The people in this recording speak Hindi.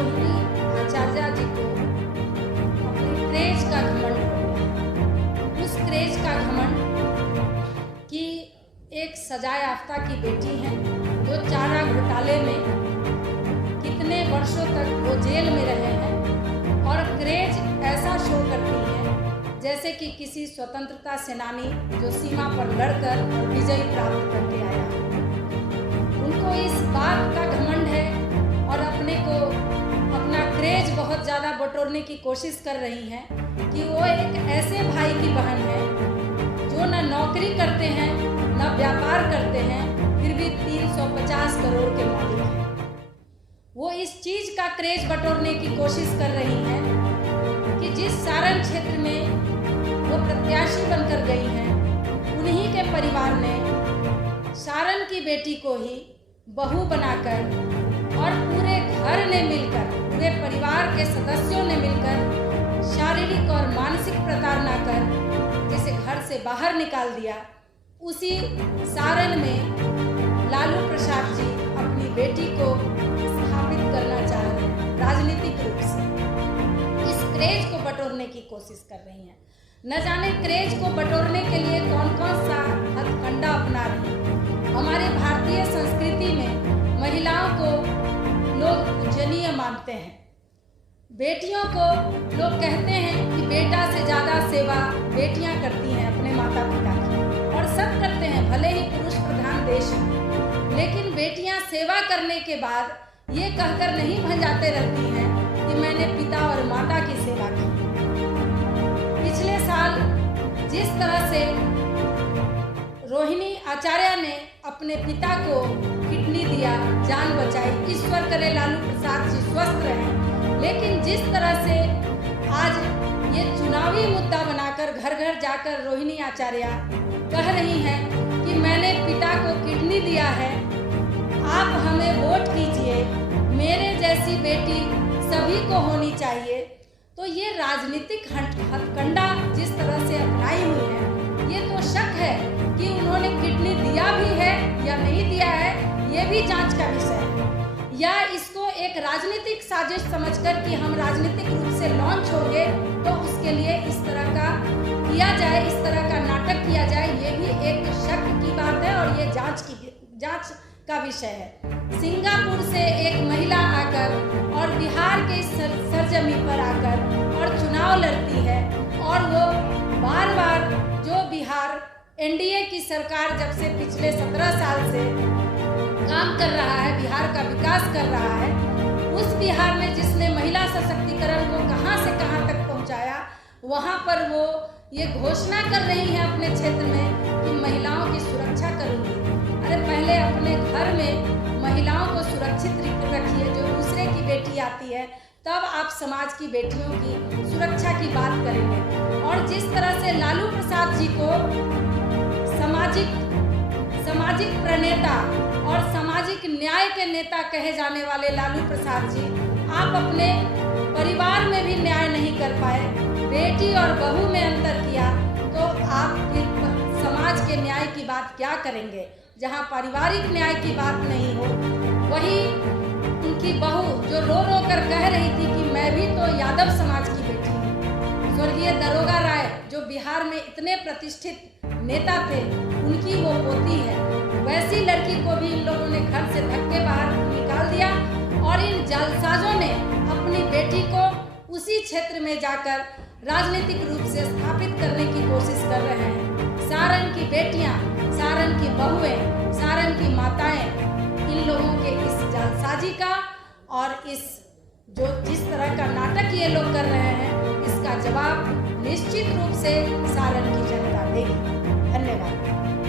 रोहिणी आचार्य जी को अपने क्रेज का घमंड हो गया। उस क्रेज का घमंड कि एक सजा याफ्ता की बेटी है जो चारा घोटाले में कितने वर्षों तक वो जेल में रहे हैं, और क्रेज ऐसा शो करती है जैसे कि किसी स्वतंत्रता सेनानी जो सीमा पर लड़कर विजय प्राप्त करके आया। उनको इस बात का घमंड है और अपना क्रेज बहुत ज़्यादा बटोरने की कोशिश कर रही हैं कि वो एक ऐसे भाई की बहन है जो न नौकरी करते हैं न व्यापार करते हैं, फिर भी 350 करोड़ के मालिक हैं। वो इस चीज़ का क्रेज बटोरने की कोशिश कर रही हैं कि जिस सारण क्षेत्र में वो प्रत्याशी बनकर गई हैं, उन्हीं के परिवार ने सारण की बेटी को ही बहू बनाकर और पूरे घर ने मिलकर, पूरे परिवार के सदस्यों ने मिलकर शारीरिक और मानसिक प्रताड़ना कर जिसे घर से बाहर निकाल दिया। उसी सारण में लालू प्रसाद जी अपनी बेटी को स्थापित करना चाह रहे हैं राजनीतिक रूप से। इस क्रेज को बटोरने की कोशिश कर रही हैं। न जाने क्रेज को बटोरने के लिए कौन कौन सा हथकंडा अपना रही हैं। हमारे भारतीय संस्कृति में महिलाओं को लोग पूजनीय मानते हैं। बेटियों को लोग कहते हैं कि बेटा से ज़्यादा सेवा बेटियां करती हैं अपने माता पिता की, और सब करते हैं, भले ही पुरुष प्रधान देश हो। लेकिन बेटियां सेवा करने के बाद ये कहकर नहीं भंजाते रहती हैं कि मैंने पिता और माता की सेवा की। पिछले साल जिस तरह से रोहिणी आचार्य ने अपने पिता को किडनी दिया, जान बचाई, ईश्वर करे लालू प्रसाद जी स्वस्थ रहें, लेकिन जिस तरह से आज ये चुनावी मुद्दा बनाकर घर घर जाकर रोहिणी आचार्य कह रही हैं कि मैंने पिता को किडनी दिया है, आप हमें वोट कीजिए, मेरे जैसी बेटी सभी को होनी चाहिए। तो ये राजनीतिक हथकंडा जिस तरह से अपनाई हुई है, ये तो शक है कि उन्होंने किडनी दिया भी है या नहीं दिया है, ये भी जांच का विषय है। या इसको एक राजनीतिक साजिश समझकर कि हम राजनीतिक रूप से लॉन्च होंगे तो उसके लिए इस तरह का किया जाए, इस तरह का नाटक किया जाए, ये भी एक शक की बात है और ये जांच का विषय है। सिंगापुर से एक महिला आकर और बिहार के सरजमीन पर आकर और चुनाव लड़ती है, और वो बार बार जो बिहार एनडीए की सरकार जब से पिछले 17 साल से काम कर रहा है, बिहार का विकास कर रहा है, उस बिहार में जिसने महिला सशक्तिकरण को कहां से कहां तक पहुंचाया, वहां पर वो ये घोषणा कर रही है अपने क्षेत्र में कि महिलाओं की सुरक्षा करूंगी। अरे पहले अपने घर में महिलाओं को सुरक्षित रखिए, जो दूसरे की बेटी आती है तब आप समाज की बेटियों की सुरक्षा की बात करेंगे। और जिस तरह से लालू प्रसाद जी को सामाजिक प्रणेता और सामाजिक न्याय के नेता कहे जाने वाले लालू प्रसाद जी, आप अपने परिवार में भी न्याय नहीं कर पाए, बेटी और बहू में अंतर किया, तो आप फिर समाज के न्याय की बात क्या करेंगे। जहां पारिवारिक न्याय की बात नहीं हो, वही उनकी बहू जो रो रो कर कह रही थी कि मैं भी तो यादव समाज की बेटी हूँ। स्वर्गीय दरोगा राय जो बिहार में इतने प्रतिष्ठित नेता थे, उनकी वो पोती है। वैसी लड़की को भी इन लोगों ने घर से धक्के बाहर निकाल दिया, और इन जालसाजों ने अपनी बेटी को उसी क्षेत्र में जाकर राजनीतिक रूप से स्थापित करने की कोशिश कर रहे हैं। सारण की बेटियां, सारण की बहुएं, सारण की माताएं इन लोगों के इस जालसाजी का और जिस तरह का नाटक ये लोग कर रहे हैं, इसका जवाब निश्चित रूप से सारण की जनता देगी। धन्यवाद।